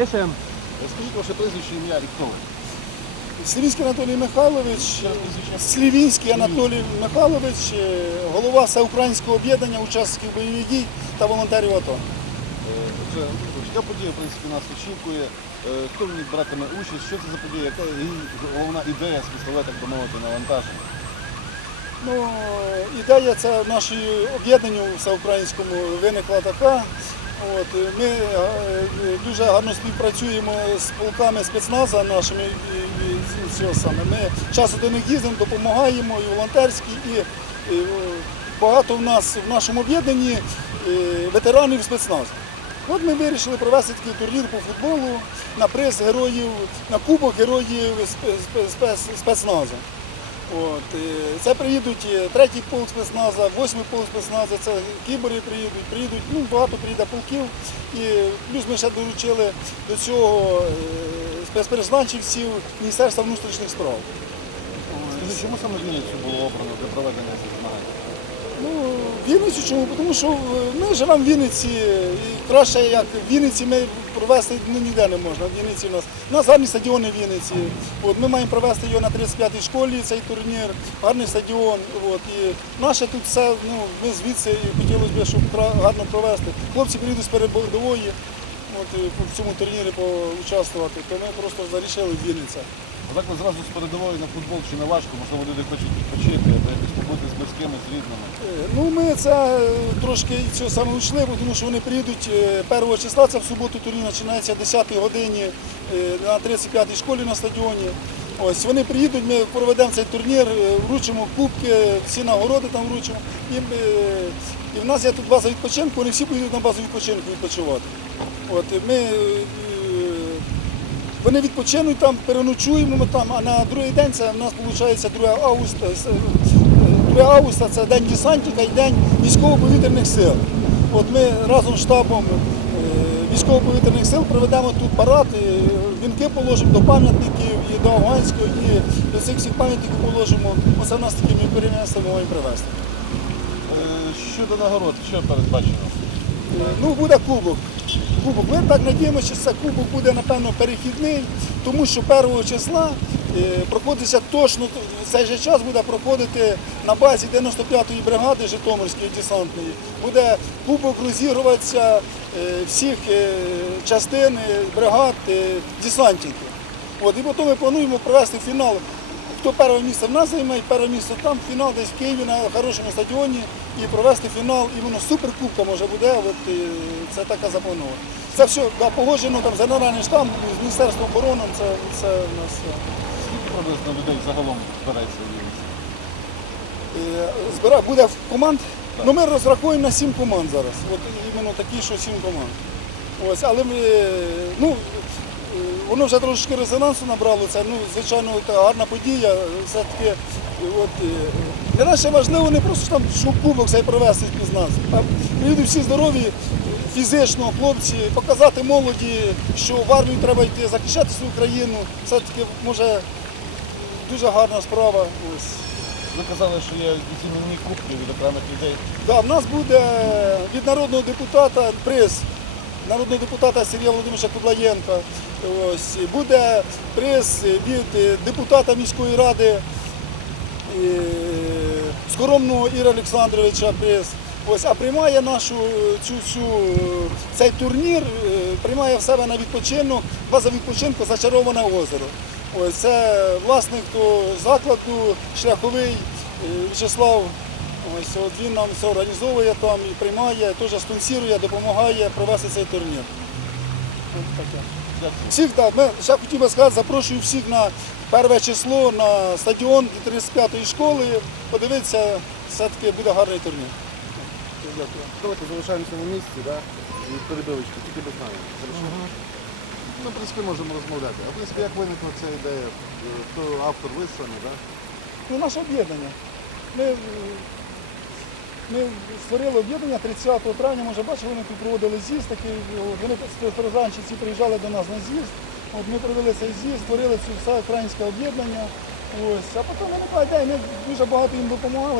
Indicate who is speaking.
Speaker 1: Пишем.
Speaker 2: Скажіть ваше прізвище, ім'я і хто ви?
Speaker 3: Слівінський Анатолій Михайлович, Слівінський Анатолій Михайлович, е, голова Всеукраїнського об'єднання учасників бойових дій та волонтерів АТО.
Speaker 2: Е, Отже, яка подія, в принципі, нас очікує? Е, Хто в ній братиме участь? Що це за подія? Яка її головна ідея смислове, так би мовити, навантаження?
Speaker 3: Ну, ідея ця нашої об'єднання всеукраїнському виникла така. От, ми е, дуже гарно співпрацюємо з полками спецназа нашими і, цього саме. Ми часто до них їздимо, допомагаємо і волонтерські, і, і е, багато в нас в нашому об'єднанні е, ветеранів спецназу. От ми вирішили провести такий турнір по футболу на приз героїв, на кубок героїв спе- спе- спе- спецназу. От, це приїдуть е, третій полк спецназа, восьмий полк спецназа, це кібери приїдуть, приїдуть, ну багато приїде полків. І плюс ми ще доручили до цього е, Міністерства внутрішніх справ.
Speaker 2: Чому саме Вінницю було обрано для проведення цих змагань?
Speaker 3: Вінницю чому? Тому що е, ми живемо в Вінниці, і краще як в Вінниці ми провести ну, ніде не можна. В Вінниці у нас у нас гарні стадіони в Вінниці. От, ми маємо провести його на 35-й школі, цей турнір, гарний стадіон. От, і наше тут все, ну, ми звідси і хотілося б, щоб гарно провести. Хлопці приїдуть з передової от, в цьому турнірі поучаствувати, то ми просто зарішили Вінниця.
Speaker 2: А так ви зразу з передової на футбол чи не важко, можливо, люди хочуть відпочити, з рідними.
Speaker 3: Е, Ну, ми це е, трошки цього саме учли, тому що вони приїдуть е, 1 числа, це в суботу турнір починається о 10 годині е, на 35-й школі на стадіоні. Ось вони приїдуть, ми проведемо цей турнір, е, вручимо кубки, всі нагороди там вручимо. І, е, і в нас є тут база відпочинку, вони всі поїдуть на базу відпочинку відпочивати. От, ми, е, вони відпочинуть там, переночуємо ми там, а на другий день це в нас виходить 2 августа. С- е, 2 августа це день десантника і день військово-повітряних сил. От ми разом з штабом е, військово-повітряних сил проведемо тут парад, вінки положимо до пам'ятників і до Афганського, і до цих всіх пам'ятників положимо. Оце в нас такими перемістами маємо привезти.
Speaker 2: Е, Щодо нагород, що передбачено?
Speaker 3: Е, Ну, буде кубок. Кубок. Ми так надіємося, що це кубок буде, напевно, перехідний, тому що 1 числа е, проходиться точно, в цей же час буде проходити на базі 95-ї бригади Житомирської десантної. Буде кубок розігруватися е, всіх е, частин е, бригад е, десантників. От, і потім ми плануємо провести фінал. Хто перше місце в нас займає, перше місце там, фінал десь в Києві на хорошому стадіоні і провести фінал, іменно суперкубка може буде, от, е, це така заплановано. Це все погоджено там з генеральним штабом, з Міністерством оборони, це, це у нас.
Speaker 2: Приблизно людей загалом збереться в
Speaker 3: Е, Збира буде в команд. Ну, ми розраховуємо на сім команд зараз. От іменно такі, що сім команд. Ось, але ми, е, ну, е, воно вже трошки резонансу набрало. Це ну, звичайно та гарна подія. Все-таки от, для нас ще важливо не просто там, щоб кубок цей провести з нас. А приїдуть всі здорові фізично, хлопці, показати молоді, що в армію треба йти захищати свою країну. Все-таки може дуже гарна справа. Ось.
Speaker 2: Ви казали, що є іменні кубки від окремих людей.
Speaker 3: Да, в нас буде від народного депутата приз народного депутата Сергія Володимировича Кудлаєнка. Ось буде приз від е, депутата міської ради е, скоромного Іра Олександровича приз. Ось, а приймає нашу е, цю е, цей турнір, приймає в себе на відпочинок, база відпочинку зачароване озеро. Це власник того закладу шляховий е, В'ячеслав. Ось от він нам все організовує там і приймає, теж спонсорує, допомагає провести цей турнір. Всіх так, ми ще хотів би сказати, запрошую всіх на перше число на стадіон 35-ї школи. Подивитися, все-таки буде гарний турнір. Дякую.
Speaker 4: Давайте залишаємося на місці, да? і перебивочки, тільки без нами.
Speaker 2: Ну, в принципі, можемо розмовляти. А в принципі, як виникла ця ідея? Е, Хто автор ви самі, так?
Speaker 3: Ну, наше об'єднання. Ми, е, ми створили об'єднання 30 травня, може бачили, вони тут проводили з'їзд такий, от, вони спецпризначенці приїжджали до нас на з'їзд. От ми провели цей з'їзд, створили це українське об'єднання. Ось, а потім виникла ідея, ми дуже багато їм допомагали.